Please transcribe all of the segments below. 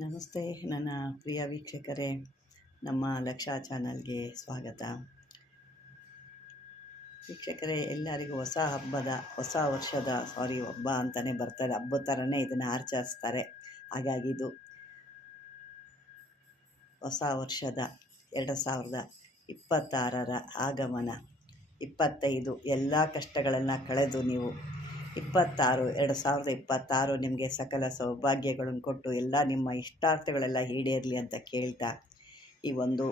ನಮಸ್ತೆ ನನ್ನ ಪ್ರಿಯ ವೀಕ್ಷಕರೇ, ನಮ್ಮ ಲಕ್ಷ ಚಾನಲ್ಗೆ ಸ್ವಾಗತ. ವೀಕ್ಷಕರೇ, ಎಲ್ಲರಿಗೂ ಹೊಸ ವರ್ಷದ ಹಬ್ಬ ಅಂತಲೇ ಬರ್ತಾರೆ. ಹಬ್ಬದ ಥರನೇ ಇದನ್ನು ಆಚರಿಸ್ತಾರೆ. ಹಾಗಾಗಿ ಇದು ಹೊಸ ವರ್ಷದ 2026ರ ಆಗಮನ. 25 ಎಲ್ಲ ಕಷ್ಟಗಳನ್ನು ಕಳೆದು ನೀವು 2026 ನಿಮಗೆ ಸಕಲ ಸೌಭಾಗ್ಯಗಳನ್ನು ಕೊಟ್ಟು ಎಲ್ಲ ನಿಮ್ಮ ಇಷ್ಟಾರ್ಥಗಳೆಲ್ಲ ಈಡೇರಲಿ ಅಂತ ಕೇಳ್ತಾ, ಈ ಒಂದು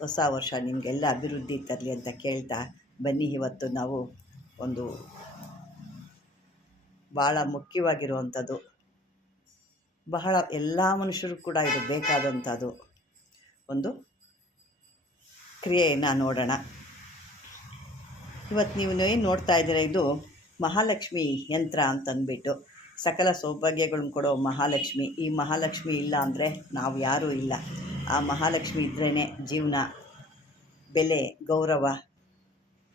ಹೊಸ ವರ್ಷ ನಿಮಗೆಲ್ಲ ಅಭಿವೃದ್ಧಿ ತರಲಿ ಅಂತ ಕೇಳ್ತಾ, ಬನ್ನಿ ಇವತ್ತು ನಾವು ಒಂದು ಭಾಳ ಮುಖ್ಯವಾಗಿರುವಂಥದ್ದು, ಬಹಳ ಎಲ್ಲ ಮನುಷ್ಯರು ಕೂಡ ಇದು ಬೇಕಾದಂಥದ್ದು ಒಂದು ಕ್ರಿಯೆಯನ್ನು ನೋಡೋಣ. ಇವತ್ತು ನೀವು ಏನು ನೋಡ್ತಾ ಇದ್ದೀರ, ಇದು ಮಹಾಲಕ್ಷ್ಮಿ ಯಂತ್ರ ಅಂತಂದ್ಬಿಟ್ಟು ಸಕಲ ಸೌಭಾಗ್ಯಗಳನ್ನು ಕೊಡೋ ಮಹಾಲಕ್ಷ್ಮಿ. ಈ ಮಹಾಲಕ್ಷ್ಮಿ ಇಲ್ಲ ಅಂದರೆ ನಾವು ಯಾರೂ ಇಲ್ಲ. ಆ ಮಹಾಲಕ್ಷ್ಮಿ ಇದ್ರೇ ಜೀವನ, ಬೆಲೆ, ಗೌರವ,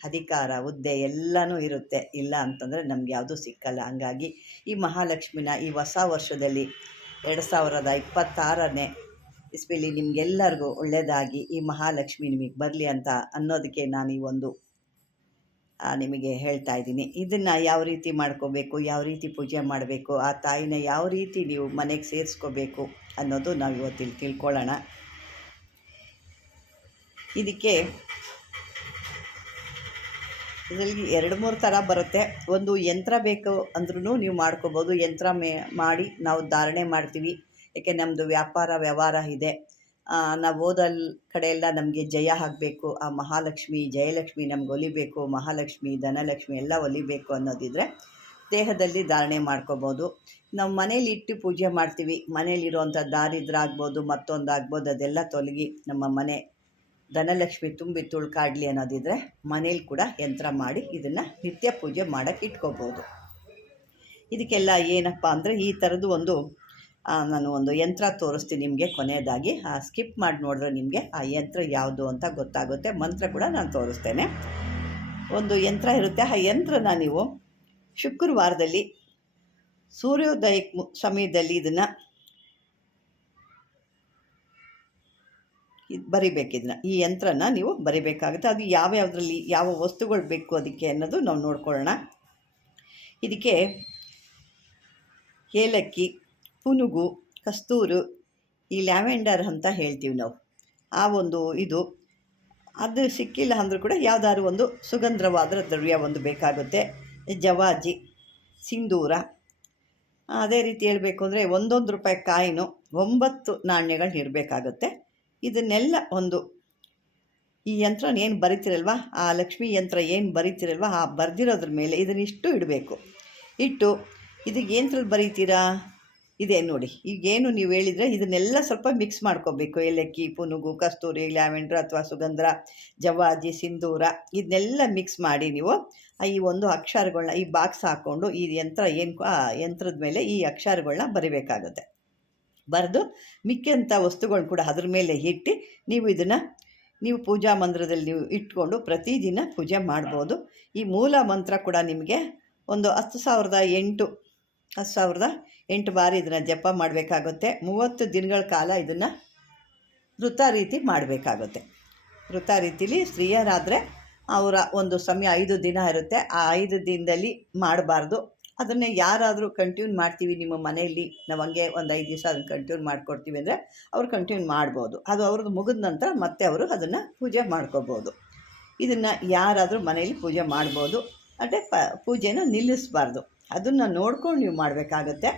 ಅಧಿಕಾರ, ಹುದ್ದೆ ಎಲ್ಲನೂ ಇರುತ್ತೆ. ಇಲ್ಲ ಅಂತಂದರೆ ನಮ್ಗೆ ಯಾವುದೂ ಸಿಕ್ಕಲ್ಲ. ಹಂಗಾಗಿ ಈ ಮಹಾಲಕ್ಷ್ಮಿನ ಈ ಹೊಸ ವರ್ಷದಲ್ಲಿ 2026ನೇ ಇಸ್ವಿಲಿ ನಿಮಗೆಲ್ಲರಿಗೂ ಒಳ್ಳೆಯದಾಗಿ ಈ ಮಹಾಲಕ್ಷ್ಮಿ ನಿಮಗೆ ಬರಲಿ ಅಂತ ಅನ್ನೋದಕ್ಕೆ ನಾನು ಈ ಒಂದು ನಿಮಗೆ ಹೇಳ್ತಾ ಇದ್ದೀನಿ. ಇದನ್ನು ಯಾವ ರೀತಿ ಮಾಡ್ಕೋಬೇಕು, ಯಾವ ರೀತಿ ಪೂಜೆ ಮಾಡಬೇಕು, ಆ ತಾಯಿನ ಯಾವ ರೀತಿ ನೀವು ಮನೆಗೆ ಸೇರಿಸ್ಕೋಬೇಕು ಅನ್ನೋದು ನಾವು ಇವತ್ತಿಲ್ಲಿ ತಿಳ್ಕೊಳ್ಳೋಣ. ಇದಕ್ಕೆ ಇದರಲ್ಲಿ 2-3 ಥರ ಬರುತ್ತೆ. ಒಂದು ಯಂತ್ರ ಬೇಕು ಅಂದ್ರೂ ನೀವು ಮಾಡ್ಕೋಬೋದು. ಯಂತ್ರ ಮಾಡಿ ನಾವು ಧಾರಣೆ ಮಾಡ್ತೀವಿ. ಏಕೆ ನಮ್ಮದು ವ್ಯವಹಾರ ಇದೆ. ನಾವು ಓದಲ್ ಕಡೆಯೆಲ್ಲ ನಮಗೆ ಜಯ ಆಗಬೇಕು, ಆ ಮಹಾಲಕ್ಷ್ಮಿ ಜಯಲಕ್ಷ್ಮಿ ನಮ್ಗೆ ಒಲಿಬೇಕು, ಮಹಾಲಕ್ಷ್ಮಿ ಧನಲಕ್ಷ್ಮಿ ಎಲ್ಲ ಒಲಿಬೇಕು ಅನ್ನೋದಿದ್ರೆ ದೇಹದಲ್ಲಿ ಧಾರಣೆ ಮಾಡ್ಕೋಬೋದು. ನಾವು ಮನೇಲಿ ಇಟ್ಟು ಪೂಜೆ ಮಾಡ್ತೀವಿ. ಮನೇಲಿರುವಂಥ ದಾರಿದ್ರ್ಯ ಆಗ್ಬೋದು, ಮತ್ತೊಂದು ಆಗ್ಬೋದು, ಅದೆಲ್ಲ ತೊಲಗಿ ನಮ್ಮ ಮನೆ ಧನಲಕ್ಷ್ಮಿ ತುಂಬಿ ತುಳ್ಕಾಡಲಿ ಅನ್ನೋದಿದ್ರೆ ಮನೇಲಿ ಕೂಡ ಯಂತ್ರ ಮಾಡಿ ಇದನ್ನು ನಿತ್ಯ ಪೂಜೆ ಮಾಡೋಕ್ಕೆ ಇಟ್ಕೋಬೋದು. ಇದಕ್ಕೆಲ್ಲ ಏನಪ್ಪ ಅಂದರೆ ಈ ಥರದ್ದು ನಾನು ಒಂದು ಯಂತ್ರ ತೋರಿಸ್ತೀನಿ ನಿಮಗೆ ಕೊನೆಯದಾಗಿ. ಸ್ಕಿಪ್ ಮಾಡಿ ನೋಡಿದ್ರೆ ನಿಮಗೆ ಆ ಯಂತ್ರ ಯಾವುದು ಅಂತ ಗೊತ್ತಾಗುತ್ತೆ. ಮಂತ್ರ ಕೂಡ ನಾನು ತೋರಿಸ್ತೇನೆ. ಒಂದು ಯಂತ್ರ ಇರುತ್ತೆ. ಆ ಯಂತ್ರನ ನೀವು ಶುಕ್ರವಾರದಲ್ಲಿ ಸೂರ್ಯೋದಯ ಸಮಯದಲ್ಲಿ ಇದನ್ನು ಬರಿಬೇಕಿದನ್ನು, ಈ ಯಂತ್ರನ ನೀವು ಬರಿಬೇಕಾಗುತ್ತೆ. ಅದು ಯಾವ್ಯಾವುದರಲ್ಲಿ ಯಾವ ವಸ್ತುಗಳು ಬೇಕು ಅದಕ್ಕೆ ಅನ್ನೋದು ನಾವು ನೋಡ್ಕೊಳ್ಳೋಣ. ಇದಕ್ಕೆ ಏಲಕ್ಕಿ, ಪುನುಗು, ಕಸ್ತೂರು, ಈ ಲ್ಯಾವೆಂಡರ್ ಅಂತ ಹೇಳ್ತೀವಿ ನಾವು. ಆ ಒಂದು ಅದು ಸಿಕ್ಕಿಲ್ಲ ಅಂದರೂ ಕೂಡ ಯಾವುದಾದ್ರು ಒಂದು ಸುಗಂಧವಾದ ದ್ರವ್ಯ ಒಂದು ಬೇಕಾಗುತ್ತೆ. ಜವಾಜಿ, ಸಿಂಧೂರ, ಅದೇ ರೀತಿ ಹೇಳಬೇಕು ಅಂದರೆ ₹1 ಕಾಯಿನು 9 ನಾಣ್ಯಗಳು ಇರಬೇಕಾಗುತ್ತೆ. ಇದನ್ನೆಲ್ಲ ಈ ಯಂತ್ರ ಏನು ಬರಿತೀರಲ್ವ, ಆ ಲಕ್ಷ್ಮೀ ಯಂತ್ರ ಏನು ಬರಿತೀರಲ್ವ, ಆ ಬರೆದಿರೋದ್ರ ಮೇಲೆ ಇದನ್ನಿಷ್ಟು ಇಡಬೇಕು. ಇಟ್ಟು ಇದಕ್ಕೆ ಯಂತ್ರಲ್ಲಿ ಬರೀತೀರಾ ಇದೆ ನೋಡಿ. ಈಗೇನು ನೀವು ಹೇಳಿದರೆ ಇದನ್ನೆಲ್ಲ ಸ್ವಲ್ಪ ಮಿಕ್ಸ್ ಮಾಡ್ಕೋಬೇಕು. ಏಲಕ್ಕಿ, ಪುನುಗು, ಕಸ್ತೂರಿ, ಲ್ಯಾವೆಂಡ್ರ್ ಅಥವಾ ಸುಗಂಧ, ಜವಾಜಿ, ಸಿಂಧೂರ ಇದನ್ನೆಲ್ಲ ಮಿಕ್ಸ್ ಮಾಡಿ ನೀವು ಈ ಒಂದು ಅಕ್ಷರಗಳನ್ನ ಈ ಬಾಕ್ಸ್ ಹಾಕ್ಕೊಂಡು ಈ ಯಂತ್ರದ ಮೇಲೆ ಈ ಅಕ್ಷರಗಳನ್ನ ಬರಿಬೇಕಾಗುತ್ತೆ. ಬರೆದು ಮಿಕ್ಕಂಥ ವಸ್ತುಗಳನ್ನ ಕೂಡ ಅದ್ರ ಮೇಲೆ ಇಟ್ಟು ನೀವು ಪೂಜಾ ಮಂದಿರದಲ್ಲಿ ನೀವು ಇಟ್ಕೊಂಡು ಪ್ರತಿದಿನ ಪೂಜೆ ಮಾಡ್ಬೋದು. ಈ ಮೂಲ ಮಂತ್ರ ಕೂಡ ನಿಮಗೆ ಒಂದು 10,008 ಬಾರಿ ಇದನ್ನು ಜಪ ಮಾಡಬೇಕಾಗುತ್ತೆ. 30 ದಿನಗಳ ಕಾಲ ಇದನ್ನು ವೃತ ರೀತಿ ಮಾಡಬೇಕಾಗುತ್ತೆ. ವೃತ ರೀತಿಲಿ ಸ್ತ್ರೀಯರಾದರೆ ಅವರ ಒಂದು ಸಮಯ 5 ದಿನ ಇರುತ್ತೆ. ಆ 5 ದಿನದಲ್ಲಿ ಮಾಡಬಾರ್ದು. ಅದನ್ನೇ ಯಾರಾದರೂ ಕಂಟಿನ್ಯೂ ಮಾಡ್ತೀವಿ ನಿಮ್ಮ ಮನೆಯಲ್ಲಿ, ನಾವು ಹಂಗೆ ಒಂದು 5 ದಿವಸ ಅದನ್ನು ಕಂಟಿನ್ಯೂ ಮಾಡಿಕೊಡ್ತೀವಿ ಅಂದರೆ ಅವ್ರು ಕಂಟಿನ್ಯೂ ಮಾಡ್ಬೋದು. ಅದು ಅವ್ರದ್ದು ಮುಗಿದ ನಂತರ ಮತ್ತೆ ಅವರು ಅದನ್ನು ಪೂಜೆ ಮಾಡ್ಕೋಬೋದು. ಇದನ್ನು ಯಾರಾದರೂ ಮನೆಯಲ್ಲಿ ಪೂಜೆ ಮಾಡ್ಬೋದು. ಅಂದರೆ ಪೂಜೆನ ನಿಲ್ಲಿಸಬಾರ್ದು. ಅದನ್ನು ನೋಡ್ಕೊಂಡು ನೀವು ಮಾಡಬೇಕಾಗತ್ತೆ.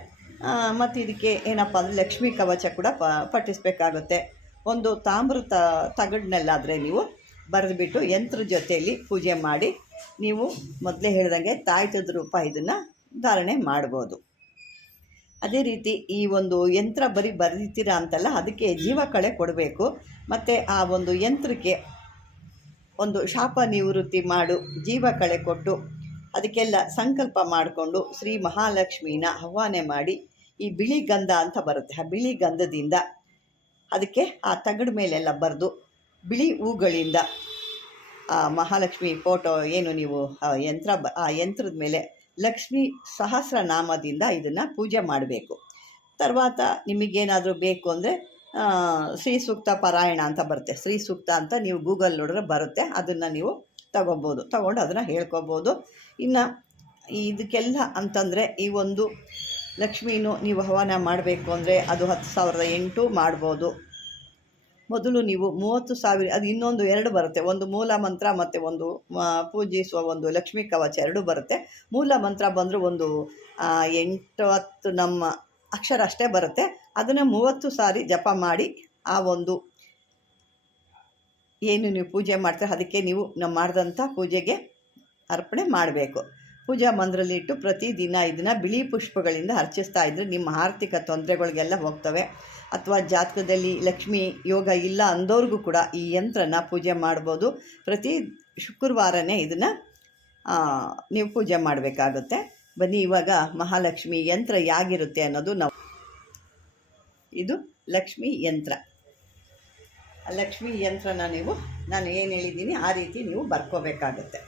ಮತ್ತು ಇದಕ್ಕೆ ಏನಪ್ಪ ಅಂದರೆ ಲಕ್ಷ್ಮೀ ಕವಚ ಕೂಡ ಪಠಿಸಬೇಕಾಗುತ್ತೆ. ಒಂದು ತಾಮ್ರ ತಗಡಿನಲ್ಲಾದರೆ ನೀವು ಬರೆದುಬಿಟ್ಟು ಯಂತ್ರ ಜೊತೆಯಲ್ಲಿ ಪೂಜೆ ಮಾಡಿ ನೀವು ಮೊದಲೇ ಹೇಳಿದಂಗೆ ತಾಯ್ತದ ರೂಪ ಇದನ್ನು ಧಾರಣೆ ಮಾಡ್ಬೋದು. ಅದೇ ರೀತಿ ಈ ಒಂದು ಯಂತ್ರ ಬರೀತೀರಾ ಅಂತಲ್ಲ, ಅದಕ್ಕೆ ಜೀವ ಕಳೆ ಕೊಡಬೇಕು. ಮತ್ತು ಆ ಒಂದು ಯಂತ್ರಕ್ಕೆ ಒಂದು ಶಾಪ ನಿವೃತ್ತಿ ಮಾಡು, ಜೀವ ಕಳೆ ಕೊಟ್ಟು ಅದಕ್ಕೆಲ್ಲ ಸಂಕಲ್ಪ ಮಾಡಿಕೊಂಡು ಶ್ರೀ ಮಹಾಲಕ್ಷ್ಮಿನ ಆಹ್ವಾನ ಮಾಡಿ ಈ ಬಿಳಿ ಗಂಧ ಅಂತ ಬರುತ್ತೆ, ಆ ಬಿಳಿ ಗಂಧದಿಂದ ಅದಕ್ಕೆ ಆ ತಗಡು ಮೇಲೆಲ್ಲ ಬರೆದು ಬಿಳಿ ಹೂಗಳಿಂದ ಆ ಮಹಾಲಕ್ಷ್ಮಿ ಫೋಟೋ ಏನು ನೀವು ಆ ಯಂತ್ರದ ಮೇಲೆ ಲಕ್ಷ್ಮೀ ಸಹಸ್ರನಾಮದಿಂದ ಇದನ್ನು ಪೂಜೆ ಮಾಡಬೇಕು. తర్వాత ನಿಮಗೇನಾದರೂ ಬೇಕು ಅಂದರೆ ಶ್ರೀ ಸೂಕ್ತ ಪಾರಾಯಣ ಅಂತ ಬರುತ್ತೆ, ಶ್ರೀ ಸೂಕ್ತ ಅಂತ ನೀವು ಗೂಗಲ್ ನೋಡಿದ್ರೆ ಬರುತ್ತೆ, ಅದನ್ನು ನೀವು ತಗೊಂಡು ಅದನ್ನು ಹೇಳ್ಕೊಬೋದು. ಇನ್ನು ಇದಕ್ಕೆಲ್ಲ ಅಂತಂದರೆ ಈ ಒಂದು ಲಕ್ಷ್ಮೀನು ನೀವು ಹವನ ಮಾಡಬೇಕು ಅಂದರೆ ಅದು 10,008 ಮಾಡ್ಬೋದು. ಮೊದಲು ನೀವು 30,000, ಅದು ಇನ್ನೊಂದು 2 ಬರುತ್ತೆ, ಒಂದು ಮೂಲ ಮಂತ್ರ ಮತ್ತು ಒಂದು ಪೂಜಿಸುವ ಒಂದು ಲಕ್ಷ್ಮೀ ಕವಚ 2 ಬರುತ್ತೆ. ಮೂಲ ಮಂತ್ರ ಬಂದರೂ ಒಂದು 8-10 ನಮ್ಮ ಅಕ್ಷರ ಅಷ್ಟೇ ಬರುತ್ತೆ. ಅದನ್ನು 30 ಸಾರಿ ಜಪ ಮಾಡಿ ಆ ಒಂದು ಏನು ನೀವು ಪೂಜೆ ಮಾಡ್ತಾರೆ ಅದಕ್ಕೆ ನೀವು ಮಾಡಿದಂಥ ಪೂಜೆಗೆ ಅರ್ಪಣೆ ಮಾಡಬೇಕು. ಪೂಜಾ ಮಂದಿರಲ್ಲಿಟ್ಟು ಪ್ರತಿದಿನ ಇದನ್ನು ಬಿಳಿ ಪುಷ್ಪಗಳಿಂದ ಅರ್ಚಿಸ್ತಾ ಇದ್ದರೆ ನಿಮ್ಮ ಆರ್ಥಿಕ ತೊಂದರೆಗಳಿಗೆಲ್ಲ ಹೋಗ್ತವೆ. ಅಥವಾ ಜಾತಕದಲ್ಲಿ ಲಕ್ಷ್ಮಿ ಯೋಗ ಇಲ್ಲ ಅಂದವ್ರಿಗೂ ಕೂಡ ಈ ಯಂತ್ರನ ಪೂಜೆ ಮಾಡ್ಬೋದು. ಪ್ರತಿ ಶುಕ್ರವಾರನೇ ಇದನ್ನು ನೀವು ಪೂಜೆ ಮಾಡಬೇಕಾಗುತ್ತೆ. ಬನ್ನಿ ಇವಾಗ ಮಹಾಲಕ್ಷ್ಮಿ ಯಂತ್ರ ಹೇಗಿರುತ್ತೆ ಅನ್ನೋದು ಇದು ಲಕ್ಷ್ಮಿ ಯಂತ್ರ. ಲಕ್ಷ್ಮಿ ಯಂತ್ರನ ನಾನು ಏನು ಹೇಳಿದ್ದೀನಿ ಆ ರೀತಿ ನೀವು ಬರ್ಕೋಬೇಕಾಗುತ್ತೆ.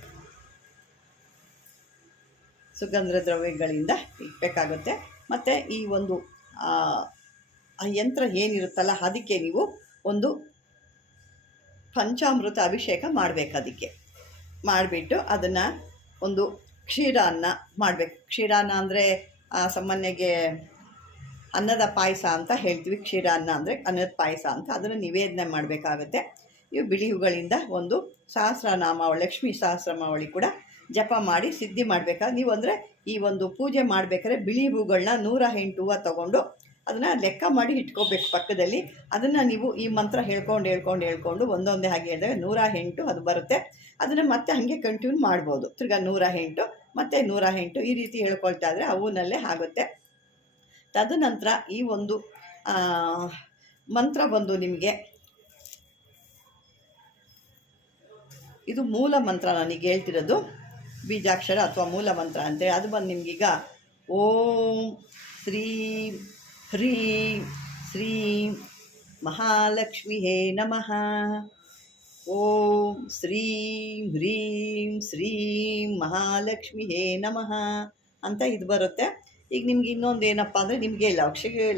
ಸುಗಂಧ ದ್ರವ್ಯಗಳಿಂದ ಇಡಬೇಕಾಗುತ್ತೆ. ಮತ್ತು ಈ ಒಂದು ಆ ಯಂತ್ರ ಏನಿರುತ್ತಲ್ಲ ಅದಕ್ಕೆ ನೀವು ಒಂದು ಪಂಚಾಮೃತ ಅಭಿಷೇಕ ಮಾಡಬೇಕು. ಅದಕ್ಕೆ ಮಾಡಿಬಿಟ್ಟು ಅದನ್ನು ಒಂದು ಕ್ಷೀರಾನ್ನ ಮಾಡಬೇಕು. ಕ್ಷೀರಾನ್ನ ಅಂದರೆ ಸಾಮಾನ್ಯಗೆ ಅನ್ನದ ಪಾಯಸ ಅಂತ ಹೇಳ್ತೀವಿ. ಕ್ಷೀರಾನ್ನ ಅಂದರೆ ಅನ್ನದ ಪಾಯಸ ಅಂತ. ಅದನ್ನು ನಿವೇದನೆ ಮಾಡಬೇಕಾಗುತ್ತೆ. ಇವು ಬಿಳಿ ಹೂಗಳಿಂದ ಒಂದು ಸಹಸ್ರನಾಮಾವಳಿ, ಲಕ್ಷ್ಮೀ ಸಹಸ್ರನಾಮಾವಳಿ ಕೂಡ ಜಪ ಮಾಡಿ ಸಿದ್ಧಿ ಮಾಡಬೇಕಾದ್ರೆ ನೀವು ಅಂದರೆ ಈ ಒಂದು ಪೂಜೆ ಮಾಡಬೇಕಾದ್ರೆ ಬಿಳಿ ಹೂಗಳನ್ನ 108 ಹೂವು ತೊಗೊಂಡು ಅದನ್ನು ಲೆಕ್ಕ ಮಾಡಿ ಇಟ್ಕೋಬೇಕು ಪಕ್ಕದಲ್ಲಿ. ಅದನ್ನು ನೀವು ಈ ಮಂತ್ರ ಹೇಳ್ಕೊಂಡು ಒಂದೊಂದೇ ಹಾಗೆ ಹೇಳಿದಾಗ 108 ಅದು ಬರುತ್ತೆ. ಅದನ್ನು ಮತ್ತೆ ಹಾಗೆ ಕಂಟಿನ್ಯೂ ಮಾಡ್ಬೋದು. ತಿರ್ಗಾ 108 ಮತ್ತು 108 ಈ ರೀತಿ ಹೇಳ್ಕೊಳ್ತಾ ಇದ್ದರೆ ಅವನಲ್ಲೇ ಆಗುತ್ತೆ. ತದನಂತರ ಈ ಒಂದು ಮಂತ್ರ ಬಂದು ನಿಮಗೆ ಇದು ಮೂಲ ಮಂತ್ರ, ನನಗೆ ಹೇಳ್ತಿರೋದು ಬೀಜಾಕ್ಷರ ಅಥವಾ ಮೂಲ ಮಂತ್ರ ಅಂತೇಳಿ. ಅದು ಬಂದು ನಿಮಗೀಗ ಓಂ ಶ್ರೀಂ ಹ್ರೀಂ ಶ್ರೀಂ ಮಹಾಲಕ್ಷ್ಮಿಯೇ ನಮಃ, ಓಂ ಶ್ರೀಂ ಹ್ರೀಂ ಶ್ರೀಂ ಮಹಾಲಕ್ಷ್ಮಿಯೇ ನಮಃ ಅಂತ ಇದು ಬರುತ್ತೆ. ಈಗ ನಿಮ್ಗೆ ಇನ್ನೊಂದು ಏನಪ್ಪ ಅಂದರೆ ನಿಮಗೆ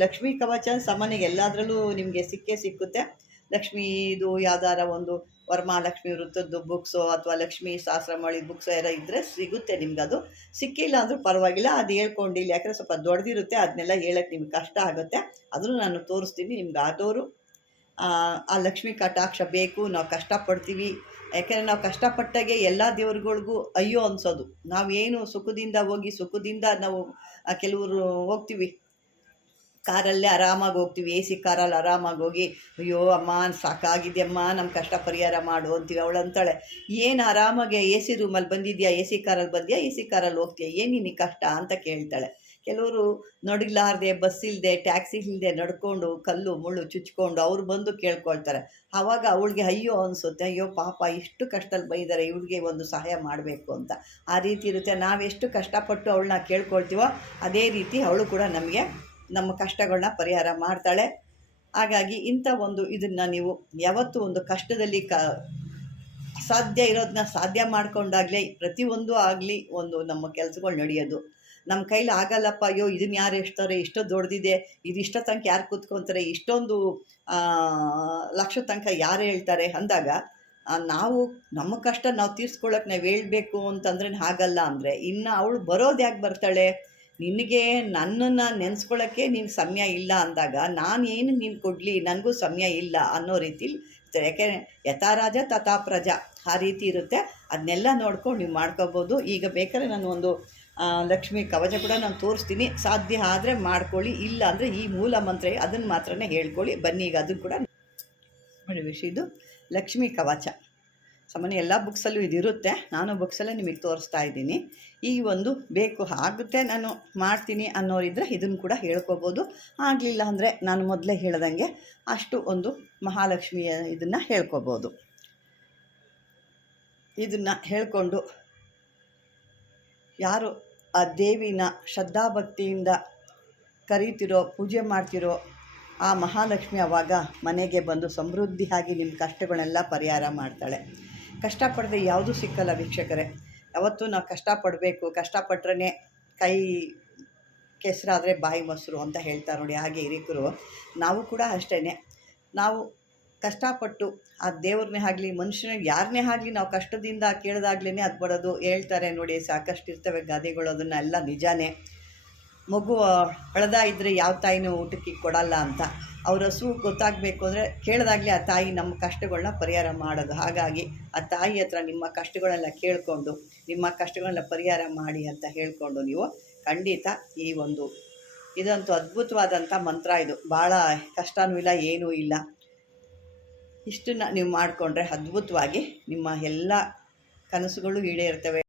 ಲಕ್ಷ್ಮೀ ಕವಚ ಸಾಮಾನ್ಯ ಎಲ್ಲದರಲ್ಲೂ ನಿಮಗೆ ಸಿಕ್ಕುತ್ತೆ. ಲಕ್ಷ್ಮೀದು ಯಾವ್ದಾರ ಒಂದು ವರಮಹಾಲಕ್ಷ್ಮಿ ವೃತ್ತದ್ದು ಬುಕ್ಸು ಅಥವಾ ಲಕ್ಷ್ಮೀ ಸಹಸ್ರಮಾವಳಿ ಬುಕ್ಸ್ ಎಲ್ಲ ಇದ್ದರೆ ಸಿಗುತ್ತೆ ನಿಮ್ಗೆ. ಅದು ಸಿಕ್ಕಿಲ್ಲ ಅಂದರೂ ಪರವಾಗಿಲ್ಲ, ಅದು ಹೇಳ್ಕೊಂಡಿಲ್ಲ, ಯಾಕಂದರೆ ಸ್ವಲ್ಪ ದೊಡ್ಡದಿರುತ್ತೆ, ಅದನ್ನೆಲ್ಲ ಹೇಳೋಕ್ಕೆ ನಿಮ್ಗೆ ಕಷ್ಟ ಆಗುತ್ತೆ. ಅದನ್ನು ನಾನು ತೋರಿಸ್ತೀನಿ ನಿಮ್ಗೆ. ಆದವರು ಆ ಲಕ್ಷ್ಮೀ ಕಟಾಕ್ಷ ಬೇಕು, ನಾವು ಕಷ್ಟಪಡ್ತೀವಿ. ಯಾಕೆಂದರೆ ನಾವು ಕಷ್ಟಪಟ್ಟಾಗೆ ಎಲ್ಲ ದೇವ್ರುಗಳಿಗೂ ಅಯ್ಯೋ ಅನಿಸೋದು. ನಾವೇನು ಸುಖದಿಂದ ನಾವು ಕೆಲವರು ಹೋಗ್ತೀವಿ ಕಾರಲ್ಲೇ ಆರಾಮಾಗಿ ಹೋಗ್ತೀವಿ, ಎ ಸಿ ಕಾರಲ್ಲಿ ಆರಾಮಾಗಿ ಹೋಗಿ ಅಯ್ಯೋ ಅಮ್ಮ ಸಾಕಾಗಿದೆಯಮ್ಮ ನಮ್ಮ ಕಷ್ಟ ಪರಿಹಾರ ಮಾಡು ಅಂತೀವಿ. ಅವಳು ಅಂತಾಳೆ, ಏನು ಆರಾಮಾಗಿ ಎ ಸಿ ರೂಮಲ್ಲಿ ಬಂದಿದ್ಯಾ, ಎ ಸಿ ಕಾರಲ್ಲಿ ಬಂದ್ಯಾ, ಎ ಸಿ ಕಾರಲ್ಲಿ ಹೋಗ್ತೀಯಾ, ಏನು ನಿನಗೆ ಕಷ್ಟ ಅಂತ ಕೇಳ್ತಾಳೆ. ಕೆಲವರು ನಡಿಲಾರ್ದೆ, ಬಸ್ ಇಲ್ಲದೆ, ಟ್ಯಾಕ್ಸಿ ಇಲ್ಲದೆ ನಡ್ಕೊಂಡು ಕಲ್ಲು ಮುಳ್ಳು ಚುಚ್ಕೊಂಡು ಅವ್ರು ಬಂದು ಕೇಳ್ಕೊಳ್ತಾರೆ. ಆವಾಗ ಅವಳಿಗೆ ಅಯ್ಯೋ ಅನಿಸುತ್ತೆ, ಅಯ್ಯೋ ಪಾಪ ಇಷ್ಟು ಕಷ್ಟದಲ್ಲಿ ಬೈದ್ದಾರೆ, ಇವಳಿಗೆ ಒಂದು ಸಹಾಯ ಮಾಡಬೇಕು ಅಂತ. ಆ ರೀತಿ ಇರುತ್ತೆ. ನಾವೆಷ್ಟು ಕಷ್ಟಪಟ್ಟು ಅವಳನ್ನ ಕೇಳ್ಕೊಳ್ತೀವೋ ಅದೇ ರೀತಿ ಅವಳು ಕೂಡ ನಮಗೆ ನಮ್ಮ ಕಷ್ಟಗಳನ್ನ ಪರಿಹಾರ ಮಾಡ್ತಾಳೆ. ಹಾಗಾಗಿ ಇಂಥ ಒಂದು ಇದನ್ನು ನೀವು ಯಾವತ್ತೂ ಒಂದು ಕಷ್ಟದಲ್ಲಿ ಅಸಾಧ್ಯ ಇರೋದನ್ನ ಸಾಧ್ಯ ಮಾಡ್ಕೊಂಡಾಗಲೇ ಪ್ರತಿಯೊಂದು ಆಗಲಿ ಒಂದು ನಮ್ಮ ಕೆಲಸಗಳು ನಡೆಯೋದು. ನಮ್ಮ ಕೈಲಿ ಆಗಲ್ಲಪ್ಪ, ಅಯ್ಯೋ ಇದನ್ನು ಯಾರು ಎಷ್ಟಾರೆ, ಇಷ್ಟೊಂದು ದೊಡ್ಡದಿದೆ, ಇದಿಷ್ಟೋ ತನಕ ಯಾರು ಕೂತ್ಕೊತಾರೆ, ಇಷ್ಟೊಂದು ಲಕ್ಷ ತನಕ ಯಾರು ಹೇಳ್ತಾರೆ ಅಂದಾಗ ನಾವು ನಮ್ಮ ಕಷ್ಟ ನಾವು ತೀರ್ಸ್ಕೊಳ್ಳೋಕೆ ನಾವು ಹೇಳ್ಬೇಕು ಅಂತಂದ್ರೆ ಆಗಲ್ಲ. ಅಂದರೆ ಇನ್ನು ಅವಳು ಬರೋದು ಯಾಕೆ ಬರ್ತಾಳೆ, ನಿನಗೆ ನನ್ನನ್ನು ನೆನೆಸ್ಕೊಳ್ಳೋಕ್ಕೆ ನೀನು ಸಮಯ ಇಲ್ಲ ಅಂದಾಗ ನಾನು ಏನು ನೀನು ಕೊಡಲಿ, ನನಗೂ ಸಮಯ ಇಲ್ಲ ಅನ್ನೋ ರೀತಿಲಿ ಯಾಕೆ ಯಥಾ ರಾಜ ತಥಾ ಪ್ರಜಾ ಆ ರೀತಿ ಇರುತ್ತೆ. ಅದನ್ನೆಲ್ಲ ನೋಡ್ಕೊಂಡು ನೀವು ಮಾಡ್ಕೋಬೋದು. ಈಗ ಬೇಕಾದ್ರೆ ನಾನು ಒಂದು ಲಕ್ಷ್ಮೀ ಕವಚ ಕೂಡ ನಾನು ತೋರಿಸ್ತೀನಿ. ಸಾಧ್ಯ ಆದರೆ ಮಾಡ್ಕೊಳ್ಳಿ, ಇಲ್ಲ ಅಂದರೆ ಈ ಮೂಲ ಮಂತ್ರ ಅದನ್ನು ಮಾತ್ರನೇ ಹೇಳ್ಕೊಳ್ಳಿ. ಬನ್ನಿ ಈಗ ಅದನ್ನು ಕೂಡ ನೋಡಿ. ಇದು ಲಕ್ಷ್ಮೀ ಕವಚ ಸಾಮಾನ್ಯ ಎಲ್ಲ ಬುಕ್ಸಲ್ಲೂ ಇದಿರುತ್ತೆ. ನಾನು ಬುಕ್ಸಲ್ಲೇ ನಿಮಗೆ ತೋರಿಸ್ತಾ ಇದ್ದೀನಿ. ಈ ಒಂದು ಬೇಕು ಆಗುತ್ತೆ ನಾನು ಮಾಡ್ತೀನಿ ಅನ್ನೋರಿದ್ದರೆ ಇದನ್ನು ಕೂಡ ಹೇಳ್ಕೊಬೋದು. ಆಗಲಿಲ್ಲ ಅಂದರೆ ನಾನು ಮೊದಲೇ ಹೇಳ್ದಂಗೆ ಅಷ್ಟು ಒಂದು ಮಹಾಲಕ್ಷ್ಮಿಯ ಇದನ್ನು ಹೇಳ್ಕೊಬೋದು. ಇದನ್ನು ಹೇಳ್ಕೊಂಡು ಯಾರು ಆ ದೇವಿನ ಶ್ರದ್ಧಾಭಕ್ತಿಯಿಂದ ಕರೀತಿರೋ, ಪೂಜೆ ಮಾಡ್ತಿರೋ ಆ ಮಹಾಲಕ್ಷ್ಮಿ ಆವಾಗ ಮನೆಗೆ ಬಂದು ಸಮೃದ್ಧಿಯಾಗಿ ನಿಮ್ಮ ಕಷ್ಟಗಳನ್ನೆಲ್ಲ ಪರಿಹಾರ ಮಾಡ್ತಾಳೆ. ಕಷ್ಟಪಡದೆ ಯಾವುದೂ ಸಿಕ್ಕಲ್ಲ ವೀಕ್ಷಕರೇ. ಯಾವತ್ತೂ ನಾವು ಕಷ್ಟಪಡಬೇಕು, ಕಷ್ಟಪಟ್ರೇ ಕೈ ಕೆಸರಾದರೆ ಬಾಯಿ ಮೊಸರು ಅಂತ ಹೇಳ್ತಾರೆ ನೋಡಿ. ಹಾಗೆ ಹಿರಿಕರು ನಾವು ಕೂಡ ಅಷ್ಟೇ, ನಾವು ಕಷ್ಟಪಟ್ಟು ಆ ದೇವ್ರನ್ನೇ ಆಗಲಿ ಮನುಷ್ಯನಿಗೆ ಯಾರನ್ನೇ ಆಗಲಿ ನಾವು ಕಷ್ಟದಿಂದ ಕೇಳಿದಾಗ್ಲೇ ಅದು ಬರೋದು. ಹೇಳ್ತಾರೆ ನೋಡಿ, ಸಾಕಷ್ಟು ಇರ್ತವೆ ಗಾದೆಗಳು, ಅದನ್ನೆಲ್ಲ ನಿಜಾನೇ. ಮಗು ಹಳದ ಇದ್ದರೆ ಯಾವ ತಾಯಿನೂ ಊಟಕ್ಕೆ ಕೊಡಲ್ಲ ಅಂತ. ಅವ್ರ ಹಸು ಗೊತ್ತಾಗಬೇಕು ಅಂದರೆ ಕೇಳಿದಾಗಲೇ ಆ ತಾಯಿ ನಮ್ಮ ಕಷ್ಟಗಳನ್ನ ಪರಿಹಾರ ಮಾಡೋದು. ಹಾಗಾಗಿ ಆ ತಾಯಿ ಹತ್ರ ನಿಮ್ಮ ಕಷ್ಟಗಳನ್ನೆಲ್ಲ ಕೇಳಿಕೊಂಡು ನಿಮ್ಮ ಕಷ್ಟಗಳನ್ನ ಪರಿಹಾರ ಮಾಡಿ ಅಂತ ಹೇಳಿಕೊಂಡು ನೀವು ಖಂಡಿತ ಈ ಒಂದು ಇದಂತೂ ಅದ್ಭುತವಾದಂಥ ಮಂತ್ರ. ಇದು ಭಾಳ ಕಷ್ಟವೂ ಇಲ್ಲ, ಏನೂ ಇಲ್ಲ. ಇಷ್ಟನ್ನು ನೀವು ಮಾಡಿಕೊಂಡ್ರೆ ಅದ್ಭುತವಾಗಿ ನಿಮ್ಮ ಎಲ್ಲ ಕನಸುಗಳು ಈಡೇರ್ತವೆ.